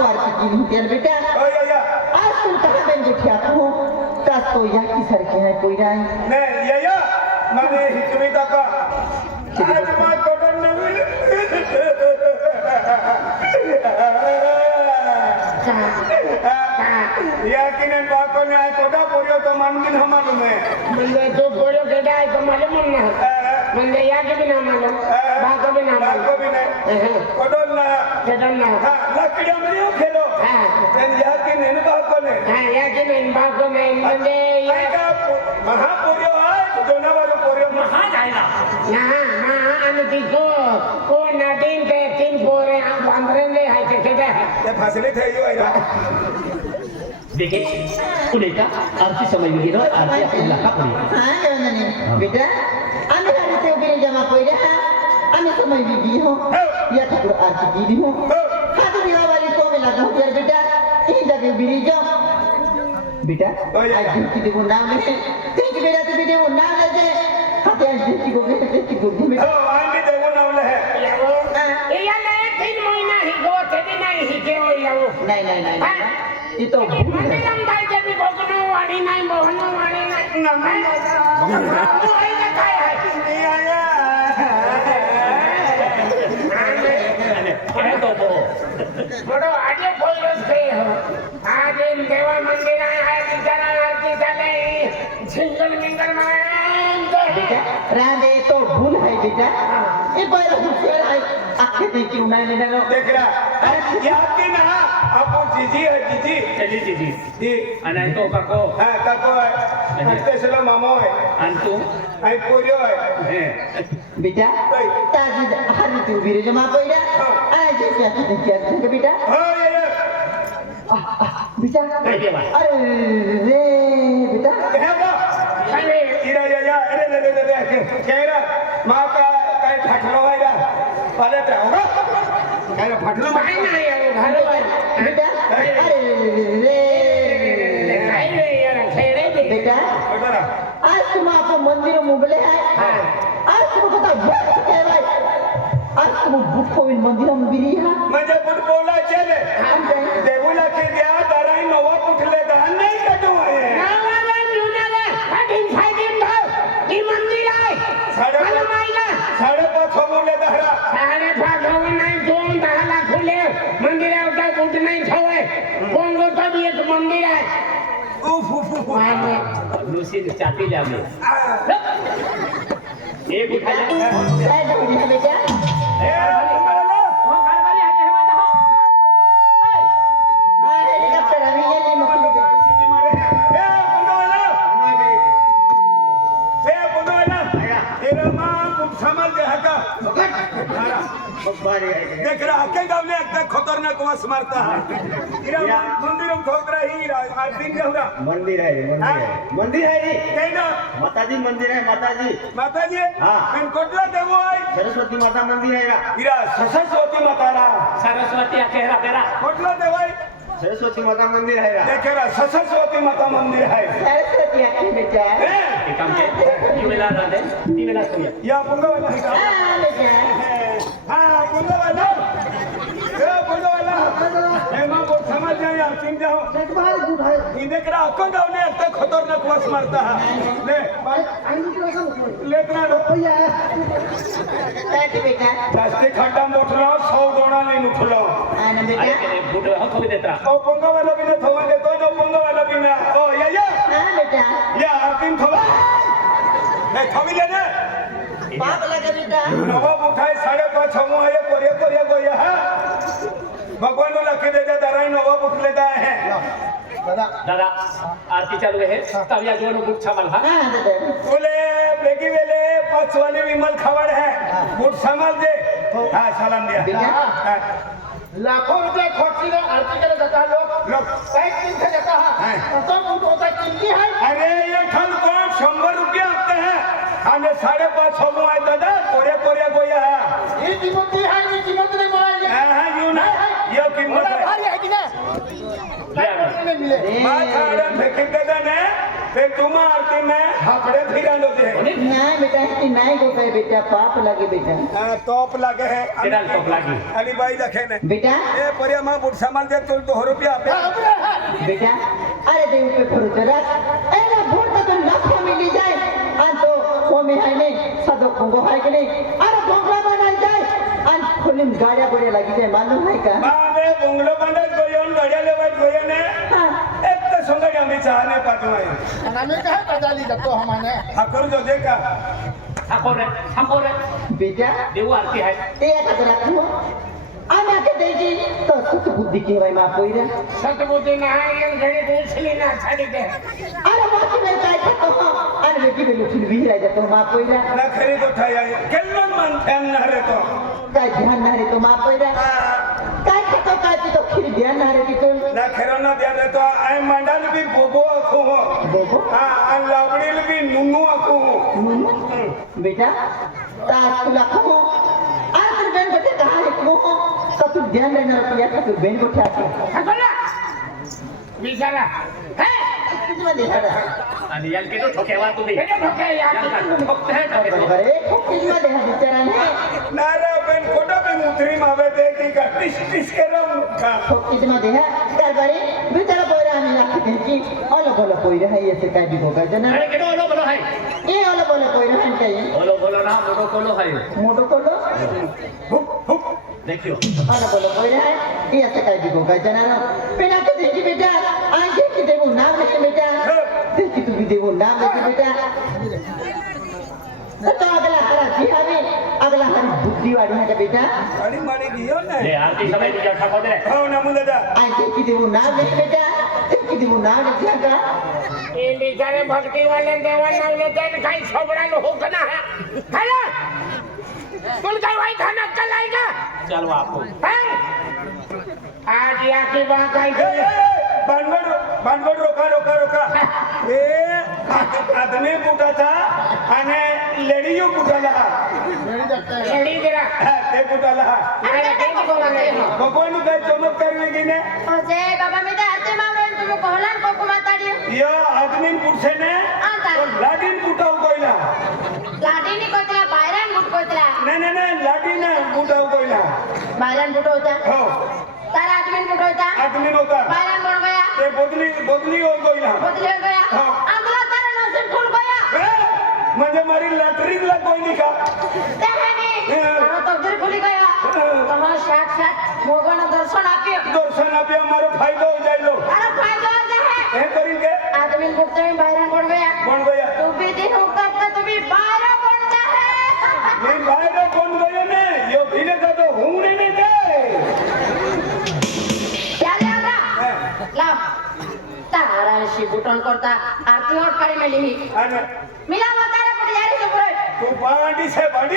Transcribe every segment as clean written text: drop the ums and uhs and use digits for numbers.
तो आरती की नहीं तेरे बेटा आज तुम कहाँ बन बैठिया तू तास तो या की सर के है कोई राय ने या माने हितमी का आज मां कोडन नवी या किने बाको ने आय कोडा पोरियो तो मानगिन हम मालूम है म्हणजे तो पोरियो केडा है तो मालूम ना म्हणजे या के भी ना मालूम बाको भी ना बाको भी नहीं कोडन ना हां लकड़िया में खेलो हां या किने बाको ने हां या किने बाको ने म्हणजे या का महापोरियो आहे दोनावारो पोरियो महा जायला ना महा आणि ती को नाटीन ते तीन पोरे बांधरेले आहे ते केडा ते फासले थयो आहे देखिए उन्हें आरती समय में गिरो आरती अपनी लखा पड़ी हाँ जानने बेटा आने आने ते उबे जमा कोई रहा आने समय भी दी हो या तो पूरा आरती की दी हो हाँ तो दिवा वाली को में लगा हो यार बेटा यही जगह बिरी जो बेटा आज ड्यूटी देखो नाम ले तेज बेटा तो बेटे वो नाम ले जाए हाँ तो आज ड्यूटी को बेटे की को में आंटी देखो नाम ले ये या ले 3 महीना ही गो थे नहीं ही के हो या नहीं ये तो मंदिरम काय के भी भोगनो वाणी नाही मोहनो वाणी नाही नमन आई का काय है नहीं आया अरे तो वो बड़ो आगे बोलो से हो आज इन देवा मंदिर आया बिचारा आरती चले सिंगल मिंगल में बेटा राधे तो भूल है बेटा ये बड़ा होशियार है आंखें देखी उन्हें लेना रो देख रहा याद की ना आपको जीजी है जीजी चली दीदी जी अनंतो काको हाँ काको है हंसते चलो मामो है अंतु आई पोरियो है बेटा ताजी हर तू भी जमा कोई ना आज क्या क्या बेटा हाँ ये बेटा अरे रे बेटा है वो अरे इरा या अरे ले केरा माँ का काय फटलो है या पहले तो होगा काय फटलो काय नाही आहे घर बेटा अरे रे काय रे यार खेळे दे बेटा बेटा आज तुम आप मंदिर में मुगले है आज तुम पता बहुत है भाई आज तुम बुको इन मंदिर में बिरी है म्हणजे बुट बोला चले देवला के द्या दाराई नवा उठले दा नाही कटो आहे नावाला जुनाला हटिन फायदिन भाव की मंदिर आहे मला माहिला 5.5 बोले दहरा 5.5 नाही 2-10 लाख फुले मंदिरावर काय कुठ नाही ठेवाय कोंगोचा बी एक मंदिर आहे उफ उफ उफ लूसी चाहती जावे एक उठा ले क्या जोड़ी है बेटा ए वो कारवाली है कहवा जाओ हां हेलीकॉप्टर अभी ये ले मुझे सिटी मारे हैं ए बुंदवाला तेरा मां खूप समल दे हका देख रहा के गावले एकदा खतरनाक वास मारता है इरा मंदिरम ठोक रही आरती देवरा मंदिर है मंदिर है जी केना माताजी मंदिर है माताजी हाँ। मैं कोटला देवो आई सरस्वती माता मंदिर है इरा सरस्वती माताला सरस्वती केहरा तेरा कोटला देवाई सरस्वती माता मंदिर है देखे रहा सरस्वती माता मंदिर है सरस्वती आती बेटा एक काम के ईमेल आ दे ईमेल आ सुनिए या पुंगवाला है का हां बेटा हाँ पुंगवाला ए मां बहुत समझ जाए यार चिंता हो तुम्हारे गुड है ये देख रहा अक्का गावले एकदा खतरनाक वास मारता है ले लेतना रो भैया बैठ बेटा जास्ती खड्डा मोठला 100 दोणा नहीं उठलो आना अरे बेटा तेरे बूढ़े हो कभी देता ओ पुंगवाला भी न थवा देतो न पुंगवाला भी ना ओ या हां बेटा या आरतीन थवा ए थवी ले ने बाप लगा बेटा नवाब उठाए 5.5 छमो है कोरिया गोया है भगवान को लखे दे दाराई नवाब उठ लेता है दादा आरती चालू है तब या दोनों बुक छमल हां हां बेटा बोले बेगी वेले 5 वाली विमल खबर है बुट संभाल दे हां सलाम दिया हाँ। लाखों रुपए खर्ची ने आरती के जाता लोग पैक दिन से जाता है तो बुट होता कितनी है अरे ये खल को 100 रुपया आते हैं आने 5.5 छमो है दादा कोरिया गोया है ये कीमत है ये कीमत नहीं बोला हां यू ना ये कीमत है भारी है कि ना ले आ मिले मां खाड़ा फेंक दे ने फिर तुम आरती में हाकड़े फिरा लोगे नहीं बेटा कि नहीं को कहे बेटा पाप लगे बेटा टॉप लगे है केडाल टॉप लागी अली भाई देखे ने बेटा ए परिया मां बुट सामान दे तुल 2 रुपया पे बेटा अरे देव पे भरोसा रख ए ना भोट तो लाखों मिली जाए अन तो वो में है नहीं सदो को है कि नहीं अरे बंगला बनाई जाए अन खोलिन गाड़िया गोड़िया लगी जाए मालूम है का बाबे बंगलो बंदे गोयन गाड़िया लेवाय गोयने एक तो संग आम्ही चाहने पाठवाय आम्ही काय बदली जातो हमाने ठाकुर जो देखा ठाकोर बेटा देऊ आरती आहे ते आता रखो आम्ही आता देगी तो सुख बुद्धी केवाय मा पोईरा सतबुद्धी नाही घडी दुसली ना छाडी दे अरे बाकी में काय तो अरे बेटी बेलू फिर भी रह जातो मा पोईरा ना खरी तो ठाया केल्लन मन फॅन ना रे तो काय ध्यान ना रे तो मा पोईरा काय खातो काय तो खीर ध्यान ना रे तो ना खरो ना द्या रे तो आय मंडल भी बोबो आखो हो बोबो हां लावडील भी नुनु आखो बेटा तास तुला खो आज तर बेन बेटे कहा है को तो तू ध्यान देना रुपया का तू बेन को क्या हकला विचारा हे कितना देखा आणि याल केलो ठोकेवा तुम्ही केले ठोके यार फक्त हे ठोके अरे कितना देखा बिचारा ने नारा बेन कोटा पे मुतरी मावे दे की का टिस टिस करो का कितना देखा कर बारे बेचारा बोरा हमें लाख की ओलो बोलो कोई रहा ये से काय भी होगा जना अरे केडो ओलो बोलो हाय ये ओलो बोलो कोई रहा काय ओलो बोलो ना मोटो कोलो हाय मोटो कोलो देखियो ओलो बोलो कोई रहा ये से काय भी होगा जना बिना के देखी बेटा आगे की देवो नाम लेके बेटा देखी तू भी देवो नाम लेके बेटा तो अगला हरा जी हमें अगला हरी बुद्धि वाली है बेटा गाड़ी मारी दियो ने ले आरती समय तुझ्या ठाकोर दे हां ना मुंडा दा आगे की देवो नाम लेके बेटा देखी देवो नाम लेके का ये बिचारे भक्ति वाले देवा नावले ते काही सोबडालो हो कना है तुल काय वाई खाना चलाएगा चलो आपको आज या की बात आई बांगड़ रोका रोका रोका ए आदमी पुटा था आणि लेडीयो पुटाला छेड़ी जरा ते पुटाला अरे कहीं बोला भगवान काय चमत्कार वेगी ने अजय बाबा मी तर आते मावळे तुम्ही कोहलान कोको माताडी यो आदमी पुटसे ने तो लाडीन पुटाव कोइला लाडीनी कोतला बायरान बुट कोतला नाही लाडीन पुटाव कोइला बायरान बुट होता हो तारा आदमी बुट होता आदमी होता बायरान बन गया ते बदली हो कोइला बदली हो गया हाँ। अगला तारा नसीब खुल गया म्हणजे मारी लॅटरिंगला कोइनी का त्याने तारा तकदीर खुली गया तमा साक्षात मोगन दर्शन आप्यो दर्शन आप्या मारो फायदा हो जायलो अरे फायदा हो है हे करीन के आदमी बुट तुम्ही बायरान बन गया कोण गया तू भी देखो कब तक तुम्ही बायरान बनता है मी बाहेर कोण गयो ने यो भिने का तो हूं ने दे याले आला लाव ताराशी बुटन करता आरती और काढी मेली आणि मिला तारा पुढे यारी सुपुरे तू बांडी से बांडी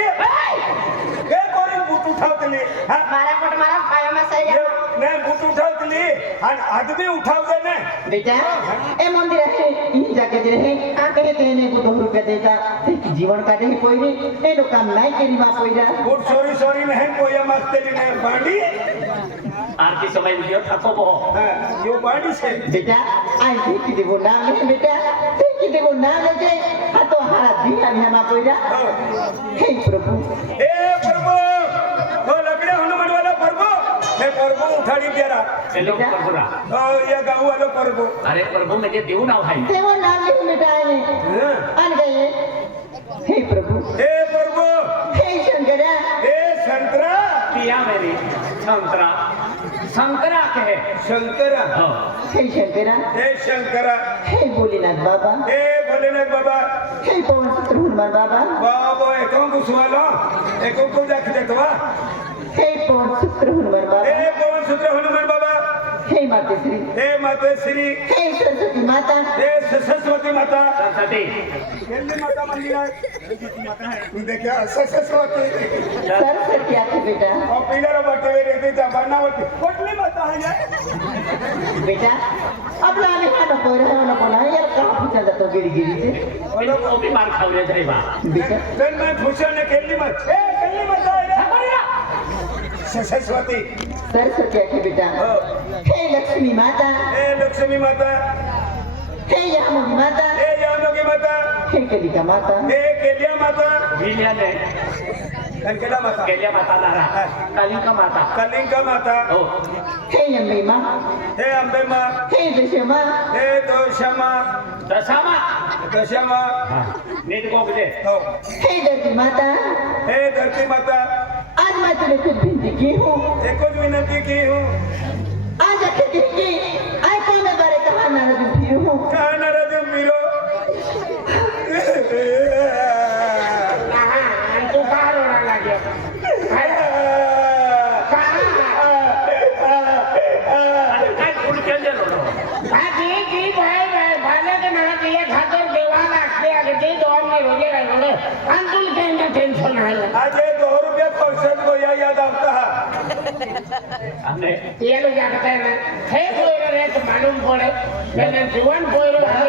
के कोरी बूट उठावतली हा मारा पुट मारा पाया में सही ये ने बूट उठावतली आणि आदमी उठावते ने बेटा ए मंदिर है यही जाके दे है आके तेने को 2 रुपया देता देखी जीवन काटे ही कोई नहीं ए लो काम नहीं करी मा कोई जा बूट सॉरी नहीं कोई मस्तेली ने बांडी आरती समय तुझ्या ठाकोर बो हां यो बांडी से बेटा आई देखी देवो नाम ले बेटा देखी देवो नाम ले आ तो हारा दिया भी मा कोई जा हे प्रभु ए प्रभु तो लकड़े हनुमान वाला प्रभु हे प्रभु उठाडी तेरा हेलो प्रभुरा या गाव वाला प्रभु अरे प्रभु म्हणजे देऊ नाव आहे देवो नाम ले बेटा आए आन गए हे प्रभु हे प्रभु हे शंकरा हे संतरा पिया मेरी शंकरा कहे शंकरा हो हे शंकरा हे शंकरा हे भोलेनाथ बाबा हे भोलेनाथ बाबा हे पवन पुत्र हनुमान बाबा बाबा एको को सुवालो एको को जाख देखवा हे पवन पुत्र हनुमान बाबा हे पवन सूत्र हनुमान बाबा हे माते श्री हे माते श्री हे सरस्वती माता हे सरस्वती माता सरस्वती केल्ली माता मंदिर आहे देखिए सरस्वती सरस्वती आते बेटा और पीलर बाटे वे रहते जा बनावटी कोटली माता है ये बेटा अब लाने का न कोई रहे न बोला यार कहाँ पूछा जाता गिरी गिरी से वो भी मार खाऊ रे रे बा बेटा then मैं भूषण ने केल्ली माता ए केल्ली माता है सरस्वती सरस्वती आते बेटा हे लक्ष्मी माता हे लक्ष्मी माता हे यामुनी माता हे यामोगी माता हे कलिका माता हे केलिया माता विल्याने कनकेला माता केल्या माता नारा कालिका माता कलिंगा माता हो हे यम्बे मा हे अंबे मा हे दशमा हे दोषमा दशामा दशमा नीट गोगले हो हे धरती माता हे धरती माता आज मैं तुझे कुछ विनती की हूँ एकच विनंती की हूँ आज आखे की आय कोई मैं बारे कहा नाराज फिर हूँ काय नरदम वीरो आणि तू का रोडा लागला काय फुल केलं की भाले के ना की एक हातर देवा लागते अगदी दोन नाही रोजे राहिले आणि तुला त्यांना टेन्शन आहे आज हे 2 रुपये औषध गोया याद आता आम्ही ये लोग जागता है ना हे पोयरो रे तो मालूम पड़े मैंने जीवन पोयरो है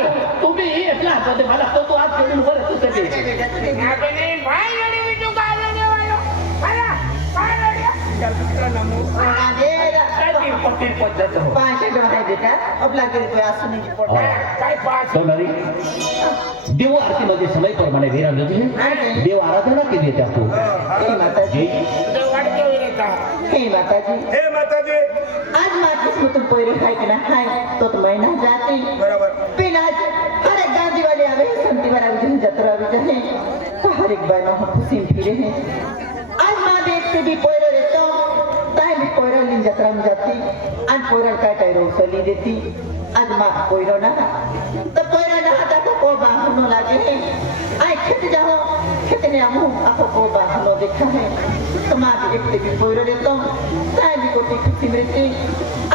तुम्ही એટલા हातात मला तो आज करून वर होतं ते यहाँ पे नहीं भाई लड़ी में तू का लेने वालो आया काय लड़ी काय ती पट्टी पद्धत हो 500 है बेटा अब लागे कोई आंसू नहीं पड़ा काय पास सोनारी देव आरतीमध्ये समयप्रमाणे विराजले आहे देव आराधना केली आहे आपण हे माता जी तो वाट के हुए रहता हे माता जी हे माताजी आज माचिस में तुम पैरे खाए के ना खाए तो महीना जाती बरोबर पिन आज हर एक गांधी वाले आवे संती वाला भी जहाँ जतरा भी जाए तो हर एक बार में खुशी में फिरे हैं आज माँ देखते भी पैरे रहता ताई भी पैरा लिन जतरा में जाती आज पैरा का टाइरो सली देती आज माँ पैरो ना तो पैरा ना आता तो को बाहर लागे है आए खेत जाओ खेत ने आमू आपको को बाहर देखा है तो माँ भी देखते भी पैरो रहता ताई भी कोटी खुशी में रहती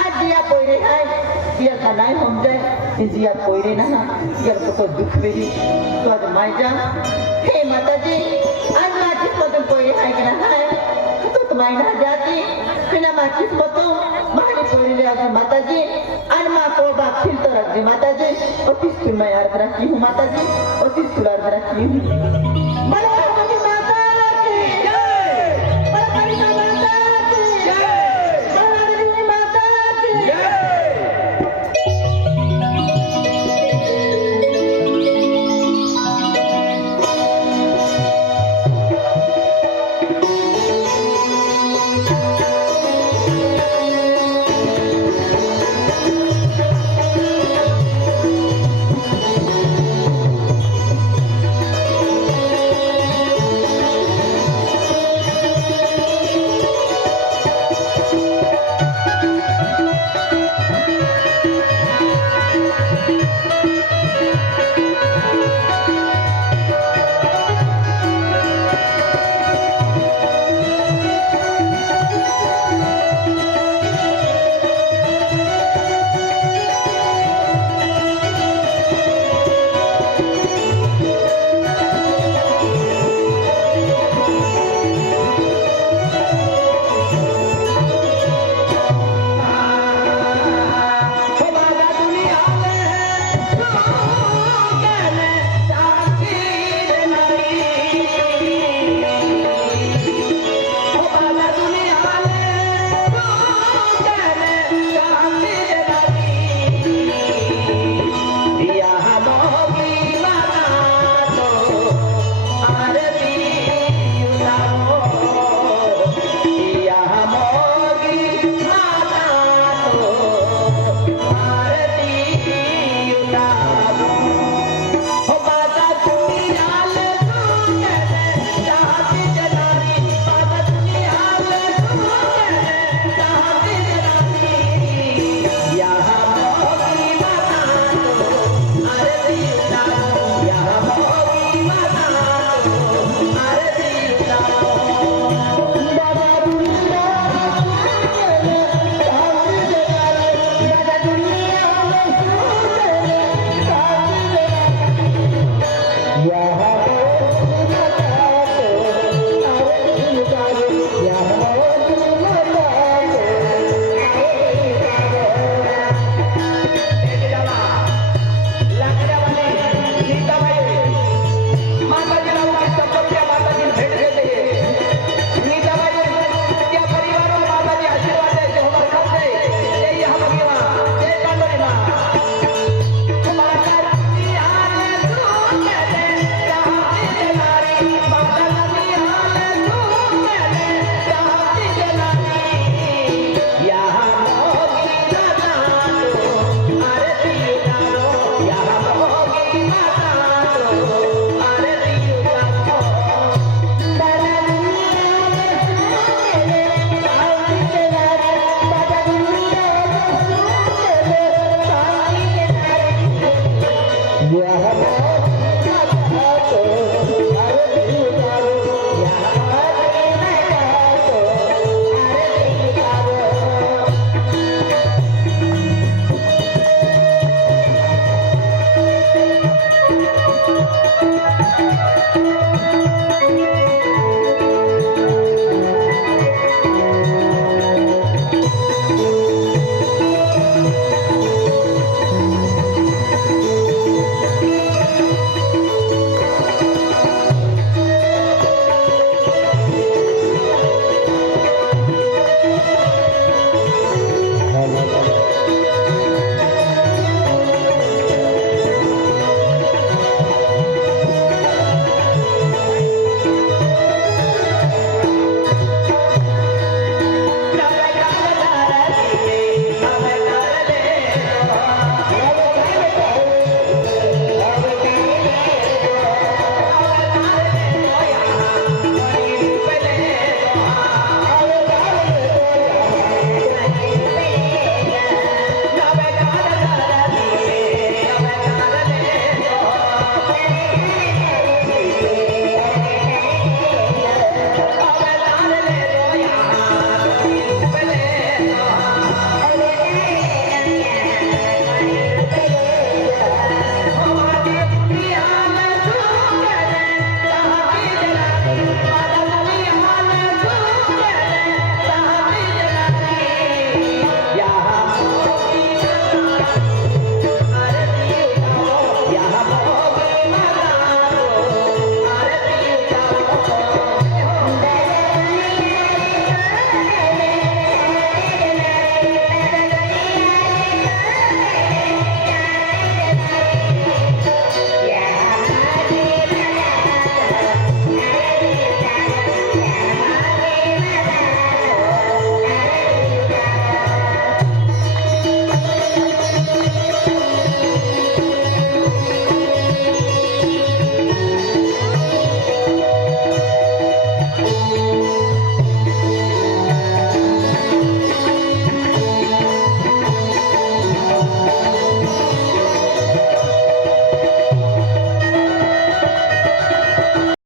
आज दिया पैरे है दिया का नहीं हम जाए जिया पैरे ना यार को दुख मेरी तो आज माई जा हे माता जी आज माँ किस्मत पैरे है कि ना है तो तुम्हारी ना जाती बिना माँ किस्मत मारी पैरे ले आज माता जी आज माँ को बाप खिल तो रख दे माता जी और 30 मैं याद रखी हूँ माता जी और 30 याद रखी हूँ